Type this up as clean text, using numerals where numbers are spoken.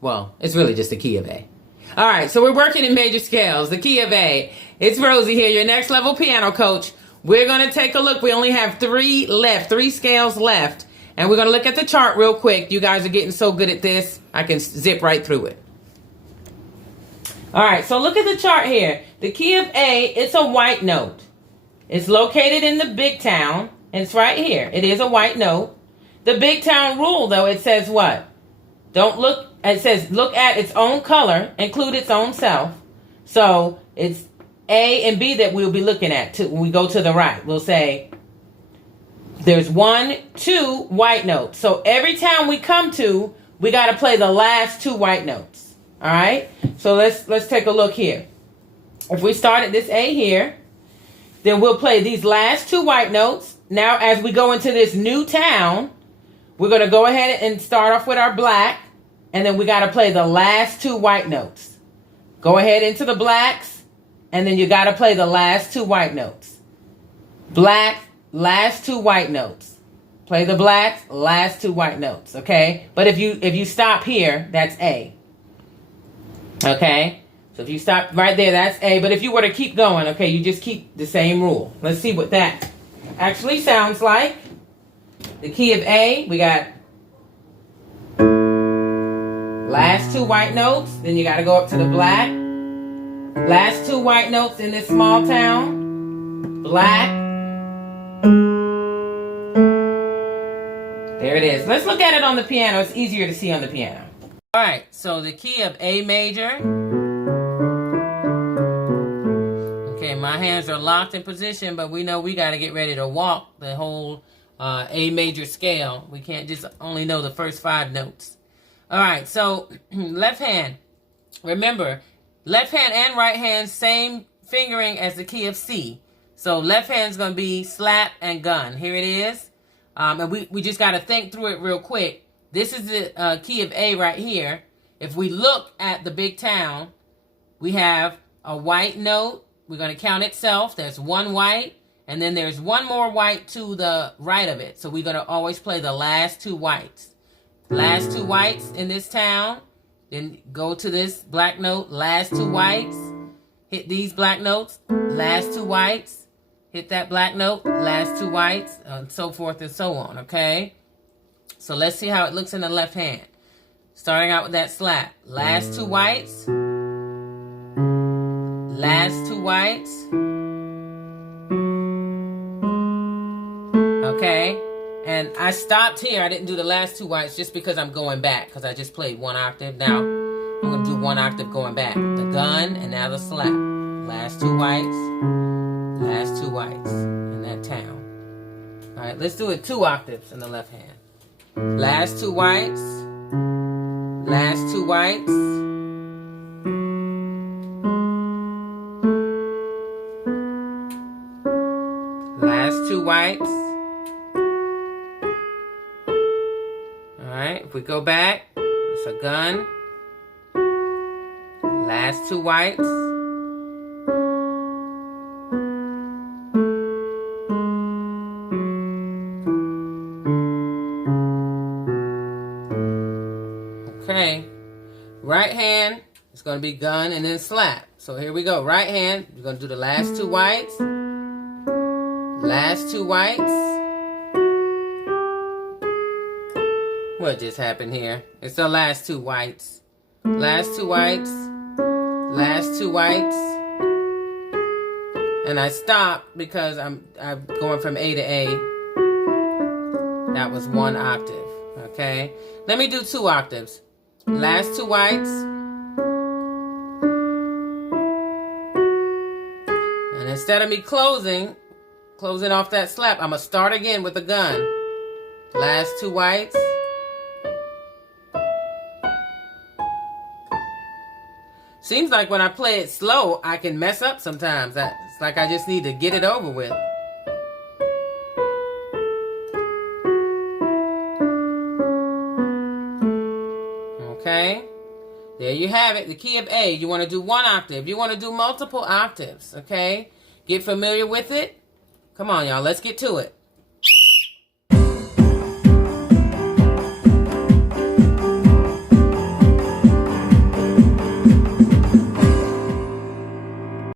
Well, it's really just the key of A. All right, so we're working in major scales, the key of A. It's Rosie here, your next level piano coach. We're going to take a look. We only have 3 left, 3 scales left. And we're going to look at the chart real quick. You guys are getting so good at this, I can zip right through it. All right, so look at the chart here. The key of A, it's a white note. It's located in the big town, and it's right here. It is a white note. The big town rule, though, it says what? Don't look, it says look at its own color, include its own self. So it's A and B that we'll be looking at when we go to the right. We'll say there's 1, 2 white notes. So every town we come to, we got to play the last 2 white notes. All right? So let's take a look here. If we start at this A here, then we'll play these last 2 white notes. Now as we go into this new town, we're going to go ahead and start off with our black, and then we got to play the last 2 white notes. Go ahead into the blacks, and then you got to play the last 2 white notes. Black, last 2 white notes. Play the blacks, last 2 white notes, okay? But if you stop here, that's A. Okay? So if you stop right there, that's A. But if you were to keep going, okay, you just keep the same rule. Let's see what that actually sounds like. The key of A, we got last 2 white notes. Then you got to go up to the black. Last 2 white notes in this small town. Black. There it is. Let's look at it on the piano. It's easier to see on the piano. All right, so the key of A major. Okay, my hands are locked in position, but we know we got to get ready to walk the whole A major scale. We can't just only know the first 5 notes. All right, so left hand. Remember, left hand and right hand, same fingering as the key of C. So left hand's going to be slap and gun. Here it is. And we just got to think through it real quick. This is the key of A right here. If we look at the big town, we have a white note. We're going to count itself. There's 1 white. And then there's 1 more white to the right of it. So we're going to always play the last 2 whites. Last 2 whites in this town. Then go to this black note. Last 2 whites. Hit these black notes. Last 2 whites. Hit that black note. Last 2 whites. And so forth and so on. Okay? So let's see how it looks in the left hand. Starting out with that slap. Last 2 whites. Last 2 whites. Okay, and I stopped here. I didn't do the last 2 whites just because I'm going back, because I just played 1 octave. Now, I'm going to do 1 octave going back. The gun, and now the slap. Last 2 whites, last 2 whites in that town. All right, let's do it 2 octaves in the left hand. Last 2 whites, last 2 whites. Last 2 whites. Alright, if we go back, it's a gun. Last 2 whites. Okay, right hand is going to be gun and then slap. So here we go. Right hand, you're going to do the last 2 whites. Last 2 whites. What just happened here? It's the last 2 whites. Last 2 whites. Last 2 whites. And I stopped because I'm going from A to A. That was 1 octave. Okay? Let me do 2 octaves. Last 2 whites. And instead of me closing off that slap, I'm going to start again with the gun. Last 2 whites. Seems like when I play it slow, I can mess up sometimes. It's like I just need to get it over with. Okay? There you have it, the key of A. You want to do 1 octave. You want to do multiple octaves, okay? Get familiar with it. Come on, y'all. Let's get to it.